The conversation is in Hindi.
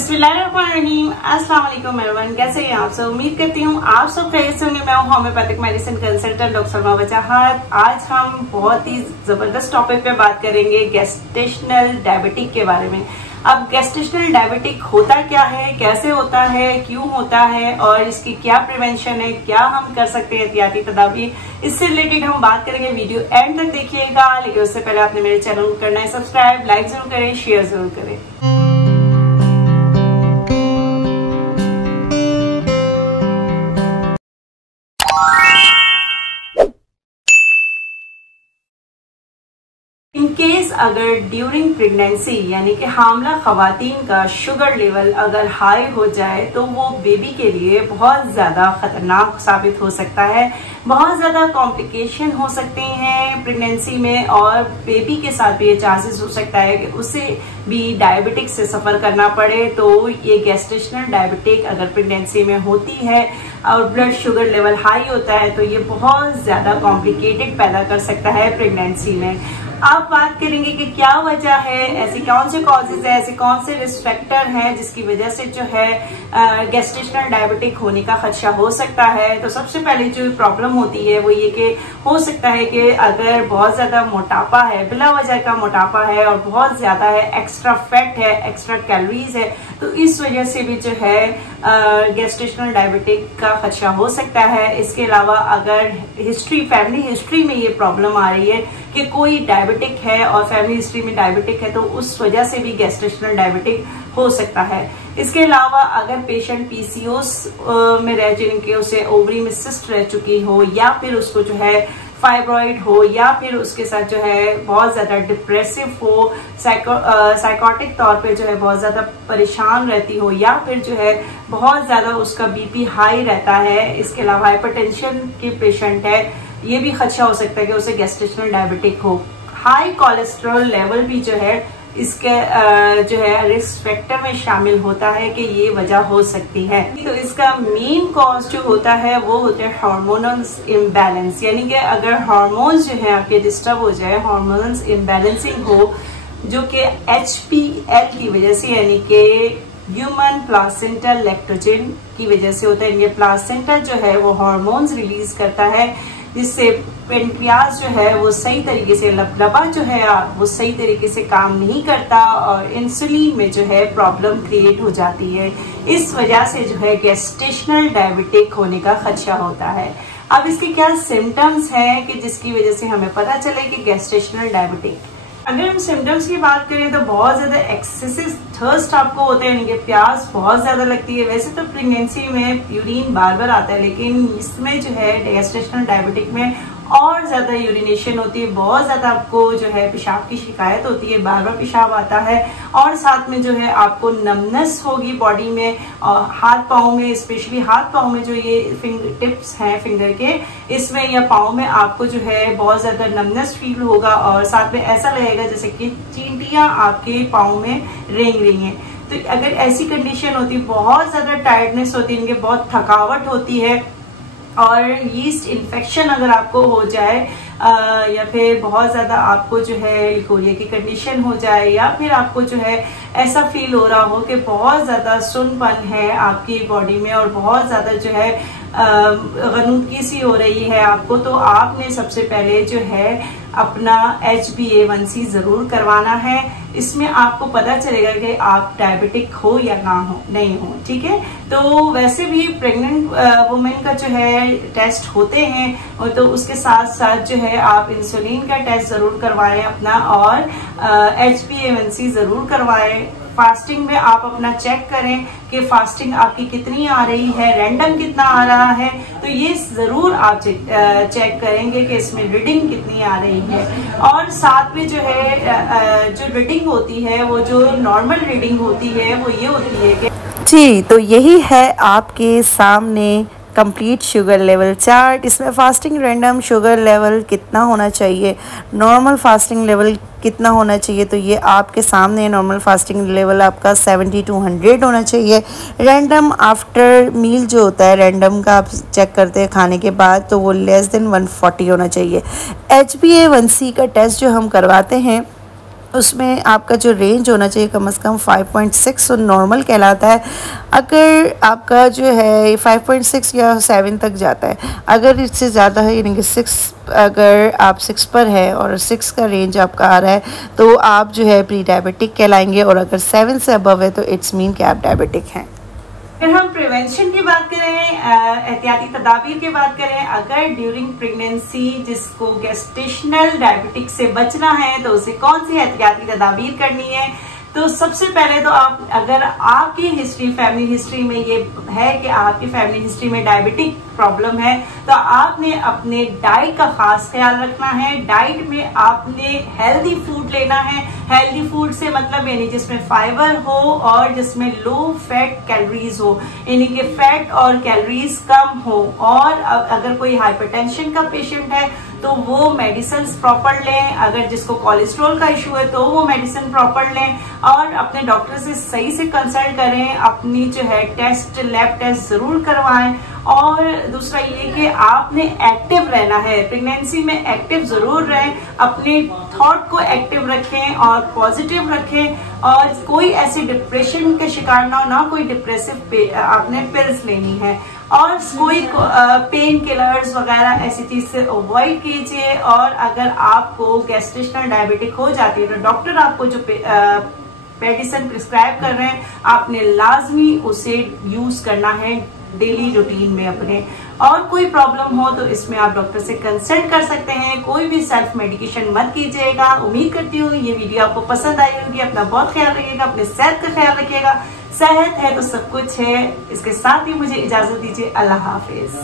बिस्मिल्लाहिर्रहमानिर्रहीम। अस्सलाम वालेकुम एवरीवन, कैसे हैं आप सब। उम्मीद करती हूँ आप सब खैरियत से होंगे। मैं हूँ homeopathic medicine consultant doctor Salma वजाहत। आज हम बहुत ही जबरदस्त टॉपिक पे बात करेंगे, गेस्टेशनल डायबिटिक के बारे में। अब गेस्टेशनल डायबिटिक होता क्या है, कैसे होता है, क्यों होता है और इसकी क्या प्रिवेंशन है, क्या हम कर सकते हैं एहतियाती तदाबीर, इससे रिलेटेड हम बात करेंगे। वीडियो एंड तक देखिएगा, लेकिन उससे पहले आपने मेरे चैनल को करना है सब्सक्राइब, लाइक जरूर करें, शेयर जरूर करें। इनकेस अगर ड्यूरिंग प्रेगनेंसी यानी कि हामला खवातीन का शुगर लेवल अगर हाई हो जाए तो वो बेबी के लिए बहुत ज्यादा खतरनाक साबित हो सकता है। बहुत ज्यादा कॉम्प्लिकेशन हो सकते हैं प्रेगनेंसी में और बेबी के साथ भी ये चांसेस हो सकता है कि उसे भी डायबिटिक से सफर करना पड़े। तो ये गेस्टेशनल डायबिटिक अगर प्रेगनेंसी में होती है और ब्लड शुगर लेवल हाई होता है तो ये बहुत ज्यादा कॉम्प्लिकेटेड पैदा कर सकता है प्रेगनेंसी में। अब बात करेंगे कि क्या वजह है, ऐसे कौन से कॉजेज है, ऐसे कौन से रिस्क फैक्टर हैं जिसकी वजह से जो है गेस्टेशनल डायबिटिक होने का खदशा हो सकता है। तो सबसे पहले जो प्रॉब्लम होती है वो ये कि हो सकता है कि अगर बहुत ज्यादा मोटापा है, बिला वजह का मोटापा है और बहुत ज्यादा है, एक्स्ट्रा फैट है, एक्स्ट्रा कैलोरीज है, तो इस वजह से भी जो है गेस्टेशनल डायबिटिक का खदशा हो सकता है। इसके अलावा अगर हिस्ट्री, फैमिली हिस्ट्री में ये प्रॉब्लम आ रही है कि कोई डायबिटिक है और फैमिली हिस्ट्री में डायबिटिक है तो उस वजह से भी गेस्टेशनल डायबिटिक हो सकता है। इसके अलावा अगर पेशेंट पीसीओएस में रह, जिनके उसे ओवरी में सिस्ट रह चुकी हो या फिर उसको जो है फाइब्रॉइड हो या फिर उसके साथ जो है बहुत ज्यादा डिप्रेसिव हो, साइकोटिक तौर पे जो है बहुत ज्यादा परेशान रहती हो या फिर जो है बहुत ज्यादा उसका बीपी हाई रहता है। इसके अलावा हाइपरटेंशन के पेशेंट है, ये भी खदशा हो सकता है कि उसे गेस्टेशनल डायबिटिक हो। हाई कोलेस्ट्रॉल लेवल भी जो है इसके जो है रिस्क फैक्टर में शामिल होता है कि ये वजह हो सकती है। तो इसका मेन कॉज जो होता है वो होते हैं हार्मोनल इम्बैलेंस, यानी कि अगर हार्मोन्स जो है आपके डिस्टर्ब हो जाए, हार्मोनल इम्बैलेंसिंग हो, जो कि HPL की वजह से यानी कि ह्यूमन प्लासेंटल लैक्टोजेन की वजह से होता है। ये प्लासेंटा जो है वो हार्मोन्स रिलीज करता है जिससे पेनक्रियास जो है वो सही तरीके से, लबलबा जो है वो सही तरीके से काम नहीं करता और इंसुलिन में जो है प्रॉब्लम क्रिएट हो जाती है। इस वजह से जो है गेस्टेशनल डायबिटिक होने का खदशा होता है। अब इसके क्या सिम्टम्स हैं कि जिसकी वजह से हमें पता चले कि गेस्टेशनल डायबिटिक। अगर हम सिम्टम्स की बात करें तो बहुत ज्यादा एक्सेसिव थर्स्ट आपको होता है, यानी कि प्यास बहुत ज्यादा लगती है। वैसे तो प्रेगनेंसी में यूरिन बार बार आता है, लेकिन इसमें जो है गेस्टेशनल डायबिटिक में और ज्यादा यूरिनेशन होती है, बहुत ज्यादा आपको जो है पेशाब की शिकायत होती है, बार बार पेशाब आता है और साथ में जो है आपको नमनेस होगी बॉडी में और हाथ पाँव में, स्पेशली हाथ पाँव में जो ये फिंगर टिप्स हैं फिंगर के, इसमें या पाँव में आपको जो है बहुत ज्यादा नमनेस फील होगा और साथ में ऐसा लगेगा जैसे कि चींटियां आपके पाँव में रेंग रही हैं। तो अगर ऐसी कंडीशन होती है, बहुत ज्यादा टायर्डनेस होती है, इनके बहुत थकावट होती है और यीस्ट इन्फेक्शन अगर आपको हो जाए या फिर बहुत ज्यादा आपको जो है लिकोरिया की कंडीशन हो जाए या फिर आपको जो है ऐसा फील हो रहा हो कि बहुत ज्यादा सुन्नपन है आपकी बॉडी में और बहुत ज्यादा जो है गनुदगी सी हो रही है आपको, तो आपने सबसे पहले जो है अपना HbA1c जरूर करवाना है। इसमें आपको पता चलेगा कि आप डायबिटिक हो या ना हो, नहीं हो, ठीक है। तो वैसे भी प्रेग्नेंट वुमेन का जो है टेस्ट होते हैं तो उसके साथ साथ जो है आप इंसुलिन का टेस्ट जरूर करवाएं अपना और HbA1c जरूर करवाएं। फास्टिंग में आप अपना चेक करें कि फास्टिंग आपकी कितनी आ रही है, रैंडम कितना आ रहा है, तो ये जरूर आप चेक करेंगे कि इसमें रीडिंग कितनी आ रही है। और साथ में जो है जो रीडिंग होती है वो जो नॉर्मल रीडिंग होती है वो ये होती है कि जी, तो यही है आपके सामने कंप्लीट शुगर लेवल चार्ट। इसमें फास्टिंग रैंडम शुगर लेवल कितना होना चाहिए, नॉर्मल फास्टिंग लेवल कितना होना चाहिए, तो ये आपके सामने नॉर्मल फास्टिंग लेवल आपका 70 to 100 होना चाहिए। रैंडम आफ्टर मील जो होता है, रैंडम का आप चेक करते हैं खाने के बाद, तो वो लेस देन 140 होना चाहिए। HbA1c का टेस्ट जो हम करवाते हैं उसमें आपका जो रेंज होना चाहिए कम से कम 5.6 नॉर्मल कहलाता है। अगर आपका जो है 5.6 या 7 तक जाता है, अगर इससे ज़्यादा है यानी कि 6, अगर आप 6 पर है और 6 का रेंज आपका आ रहा है तो आप जो है प्री डायबिटिक कहलाएंगे, और अगर 7 से अबव है तो इट्स मीन कि आप डायबिटिक हैं। फिर हम प्रिवेंशन की बात करें, एहतियाती तदाबीर की बात करें, अगर ड्यूरिंग प्रेगनेंसी जिसको गेस्टेशनल डायबिटिक से बचना है तो उसे कौन सी एहतियाती तदाबीर करनी है। तो सबसे पहले तो आप, अगर आपकी हिस्ट्री, फैमिली हिस्ट्री में ये है कि आपकी फैमिली हिस्ट्री में डायबिटिक प्रॉब्लम है, तो आपने अपने डाइट का खास ख्याल रखना है। डाइट में आपने हेल्दी फूड लेना है। हेल्दी फूड से मतलब यानी जिसमें फाइबर हो और जिसमें लो फैट कैलोरीज हो, यानी कि फैट और कैलोरीज कम हो। और अगर कोई हाइपरटेंशन का पेशेंट है तो वो मेडिसिन प्रॉपर लें। अगर जिसको कोलेस्ट्रॉल का इशू है तो वो मेडिसिन प्रॉपर लें, और अपने डॉक्टर से सही से कंसल्ट करें। अपनी जो है टेस्ट, लैब टेस्ट जरूर करवाएं। और दूसरा ये कि आपने एक्टिव रहना है, प्रेगनेंसी में एक्टिव जरूर रहें, अपने थॉट को एक्टिव रखें और पॉजिटिव रखें, और कोई ऐसी डिप्रेशन के शिकार ना कोई डिप्रेसिव आपने पिल्स लेनी है, और कोई पेन किलर्स वगैरह ऐसी चीज से अवॉइड कीजिए। और अगर आपको गेस्टेशनल डायबिटिक हो जाती है तो डॉक्टर आपको जो मेडिसिन प्रिस्क्राइब कर रहे हैं आपने लाजमी उसे यूज करना है डेली रूटीन में अपने। और कोई प्रॉब्लम हो तो इसमें आप डॉक्टर से कंसल्ट कर सकते हैं। कोई भी सेल्फ मेडिकेशन मत कीजिएगा। उम्मीद करती हूँ ये वीडियो आपको पसंद आई होगी। अपना बहुत ख्याल रखिएगा, अपने सेहत का ख्याल रखिएगा। सेहत है तो सब कुछ है। इसके साथ ही मुझे इजाजत दीजिए। अल्लाह हाफिज।